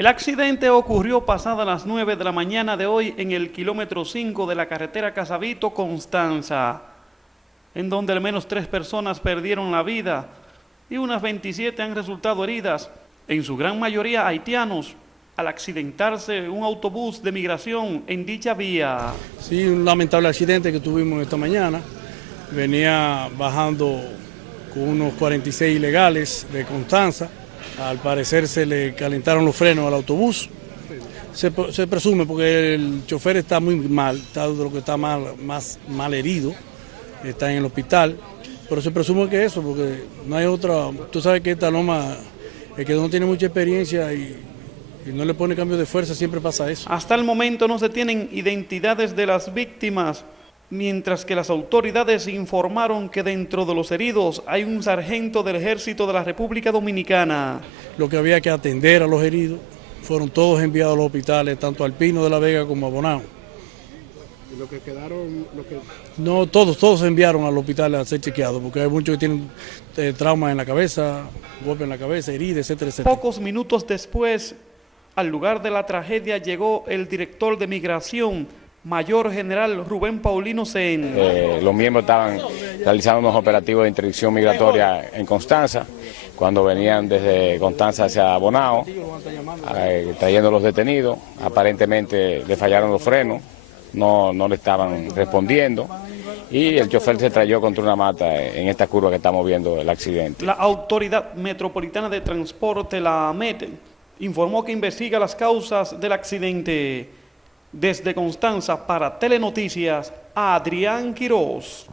El accidente ocurrió pasadas las 9 de la mañana de hoy en el kilómetro 5 de la carretera Casabito-Constanza, en donde al menos 3 personas perdieron la vida y unas 27 han resultado heridas, en su gran mayoría haitianos, al accidentarse un autobús de migración en dicha vía. Sí, un lamentable accidente que tuvimos esta mañana. Venía bajando con unos 46 ilegales de Constanza. Al parecer se le calentaron los frenos al autobús. Se presume porque el chofer está muy mal, está de lo que está más mal herido, está en el hospital. Pero se presume que eso, porque no hay otra. Tú sabes que esta loma, el que no tiene mucha experiencia y no le pone cambio de fuerza, siempre pasa eso. Hasta el momento no se tienen identidades de las víctimas, mientras que las autoridades informaron que dentro de los heridos hay un sargento del Ejército de la República Dominicana. Lo que había que atender a los heridos fueron todos enviados a los hospitales, tanto a Alpino de la Vega como a Bonao. ¿Y los que quedaron? No, todos se enviaron al hospital a ser chequeados, porque hay muchos que tienen traumas en la cabeza, golpes en la cabeza, heridas, etcétera, etcétera. Pocos minutos después, al lugar de la tragedia llegó el director de Migración, Mayor General Rubén Paulino Sen. Los miembros estaban realizando unos operativos de interdicción migratoria en Constanza, cuando venían desde Constanza hacia Bonao, trayendo los detenidos. Aparentemente le fallaron los frenos, no le estaban respondiendo y el chofer se estrelló contra una mata en esta curva que estamos viendo el accidente. La Autoridad Metropolitana de Transporte, la AMET, informó que investiga las causas del accidente. Desde Constanza para Telenoticias, Adrián Quiroz.